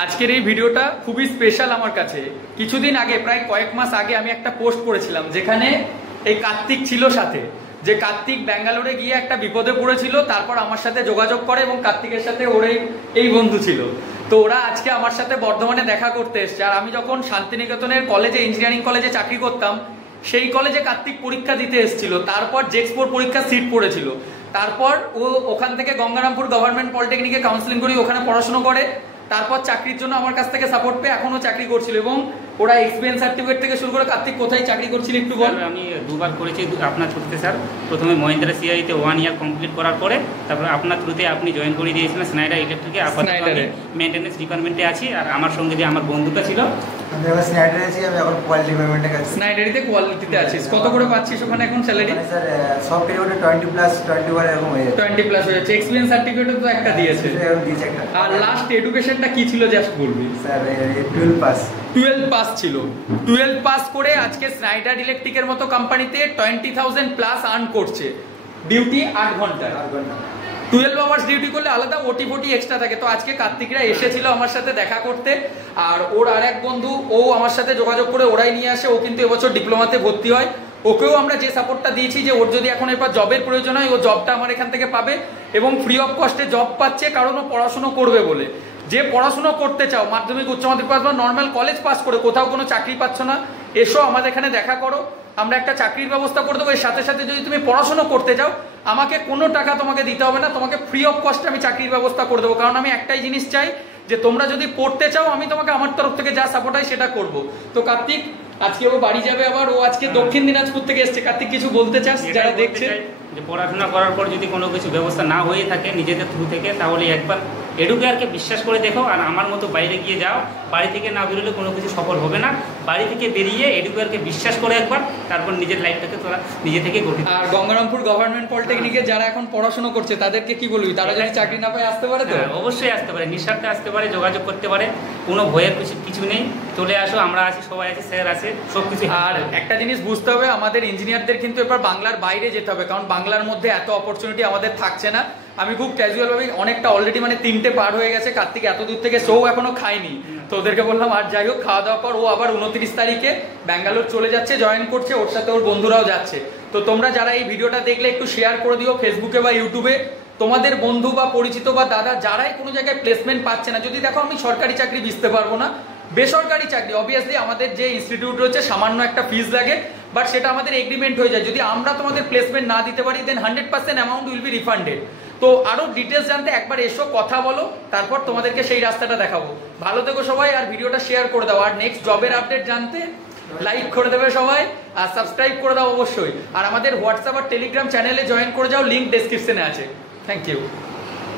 আজকের এই ভিডিওটা খুবই স্পেশাল আমার কাছে। কিছুদিন আগে, প্রায় কয়েক মাস আগে আমি একটা পোস্ট করেছিলাম যেখানে এই কার্তিক ছিল সাথে, যে কার্তিক ব্যাঙ্গালোরে গিয়ে একটা বিপদে পড়েছিল, তারপর আমার সাথে যোগাযোগ করে এবং কার্তিকের সাথে ওর এই বন্ধু ছিল। তো ওরা আজকে আমার সাথে বর্ধমানে দেখা করতে এসছে। আর আমি যখন শান্তিনিকেতনের কলেজে, ইঞ্জিনিয়ারিং কলেজে চাকরি করতাম, সেই কলেজে কার্তিক পরীক্ষা দিতে এসেছিল। তারপর জেক্সপোর পরীক্ষা সিট পড়েছিল। তারপর ও ওখান থেকে গঙ্গারামপুর গভর্নমেন্ট পলিটেকনিকে কাউন্সিলিং করি, ওখানে পড়াশোনা করে, তারপর চাকরির জন্য আমার কাছ থেকে সাপোর্ট পেয়ে এখনো চাকরি করছিল। এবং ওরা এক্সপিরিয়েন্স সার্টিফিকেট থেকে শুরু করে। কার্তিক কোথায় চাকরি করছিল একটু বল। আমি দুবার করেছি আপনার থ্রুতে স্যার। প্রথমে মহিন্দ্রা সিআইতে 1 ইয়ার কমপ্লিট করার পরে তারপরে আপনার থ্রুতে আপনি জয়েন করে দিয়েছিলেন স্নাইডার ইলেকট্রিকে। আপাতত মেইনটেনেন্স ডিপার্টমেন্টে আছি। আর আমার সঙ্গে যে আমার বন্ধুটা ছিল, আমি এখন স্নাইডারে আছি। আমি এখন কোয়ালিটি ডিপার্টমেন্টে কাজ করি। স্নাইডারিতে কোয়ালিটিতে আছিস। কত করে পাচ্ছিস ওখানে এখন স্যালারি? স্যার সব পিরিয়ডে 20 প্লাস 21 এরকম হয়ে যায়। 20 প্লাস হয়ে যাচ্ছে। এক্সপিরিয়েন্স সার্টিফিকেটও তো একটা দিয়েছে। আর লাস্ট এডুকেশনটা কি ছিল জাস্ট বলবি? Sir 12 pass. 12 পাস ছিল। 12 পাস করে আজকে স্নাইডার ইলেকট্রিকের মতো কোম্পানিতে 20,000 প্লাস আর্ন করছে। ডিউটি 8 ঘন্টা। 12 আওয়ার্স ডিউটি করলে আলাদা ওটি ফোটি এক্সট্রা থাকে। তো আজকে কার্তিকরা এসেছিল আমার সাথে দেখা করতে। আর ওর আর এক বন্ধু, ও আমার সাথে যোগাযোগ করে ওরাই নিয়ে আসে। ও কিন্তু এবছর ডিপ্লোমাতে ভর্তি হয়। ওকেও আমরা যে সাপোর্টটা দিয়েছি যে ওর যদি এখন এরপর জবের প্রয়োজন হয়, ও জবটা আমার এখান থেকে পাবে এবং ফ্রি অফ কস্টে জব পাচ্ছে, কারণ ও পড়াশুনো করবে বলে। যে পড়াশুনো করতে চাও, মাধ্যমিক উচ্চ মাধ্যমিক পাস বা নর্মাল কলেজ পাস করে কোথাও কোনো চাকরি পাচ্ছ না, এসো আমাদের এখানে দেখা করো। আমরা একটা চাকরির ব্যবস্থা করে দেবো। এর সাথে সাথে যদি তুমি পড়াশোনা করতে চাও, আমাকে কোনো টাকা তোমাকে দিতে হবে না, তোমাকে ফ্রি অফ কস্টে আমি চাকরির ব্যবস্থা করে দেবো। কারণ আমি একটাই জিনিস চাই, যে তোমরা যদি পড়তে চাও, আমি তোমাকে আমার তরফ থেকে যা সাপোর্ট হয় সেটা করবো। তো কার্তিক আজকে ও বাড়ি যাবে আবার। ও আজকে দক্ষিণ দিনাজপুর থেকে এসছে। কার্তিক কিছু বলতে চাস যারা দেখছে? যে পড়াশোনা করার পর যদি কোনো কিছু ব্যবস্থা না হয়ে থাকে নিজেদের থ্রু থেকে, তাহলে একবার এডুকেয়ারকে বিশ্বাস করে দেখো। আর আমার মতো বাইরে গিয়ে যাও, বাড়ি থেকে না বেরোলে কোনো কিছু সফল হবে না। বাড়ি থেকে বেরিয়ে এডুকেয়ারকে বিশ্বাস করে একবার, তারপর নিজের লাইফটাকে তোরা নিজে থেকে গঠিত। আর গঙ্গারামপুর গভর্নমেন্ট পলিটেকনিকে যারা এখন পড়াশোনা করছে তাদেরকে কি বলবি? তারা যদি চাকরি না পায় আসতে পারে? তো অবশ্যই আসতে পারে, নিঃস্বার্থে আসতে পারে, যোগাযোগ করতে পারে। কোনো ভয়ের কিছু নেই। চলে আসো, আমরা আছি, সবাই আছে, স্যার আছে, সব কিছু। আর একটা জিনিস বুঝতে হবে, আমাদের ইঞ্জিনিয়ারদের কিন্তু এবার বাংলার বাইরে যেতে হবে, কারণ বাংলার মধ্যে এত অপরচুনিটি আমাদের থাকছে না। আমি খুব ক্যাজুয়াল ভাবে, অনেকটা অলরেডি মানে 3টে পার হয়ে গেছে। কার্তিক এত দূর থেকে শো এখনো খায়নি। তো ওদেরকে বললাম আর যাই হোক, খাওয়া দাওয়ার পর ও আবার 29 তারিখে ব্যাঙ্গালোর চলে যাচ্ছে, জয়েন করছে। ওর সাথে ওর বন্ধুরাও যাচ্ছে। তো তোমরা যারা এই ভিডিওটা দেখলে একটু শেয়ার করে দিও ফেসবুকে বা ইউটিউবে। তোমাদের বন্ধু বা পরিচিত বা দাদা যারাই কোনো জায়গায় প্লেসমেন্ট পাচ্ছে না, যদি দেখো আমি সরকারি চাকরি বুঝতে পারবো না, বেসরকারি চাকরি, অবভিয়াসলি আমাদের যে ইনস্টিটিউট রয়েছে সামান্য একটা ফিস লাগে, বাট সেটা আমাদের এগ্রিমেন্ট হয়ে যায়। যদি আমরা তোমাদের প্লেসমেন্ট না দিতে পারি, দেন 100% অ্যামাউন্ট উইল বি রিফান্ডেড। তো আরো ডিটেলস জানতে একবার এসো, কথা বলো, তারপর তোমাদেরকে সেই রাস্তাটা দেখাবো। ভালো থেকো সবাই, আর ভিডিওটা শেয়ার করে দাও। আর নেক্সট জবের আপডেট জানতে লাইক করে দেবে সবাই, আর সাবস্ক্রাইব করে দাও অবশ্যই। আর আমাদের হোয়াটসঅ্যাপ আর টেলিগ্রাম চ্যানেলে জয়েন করে যাও, লিঙ্ক ডেসক্রিপশনে আছে। Thank you.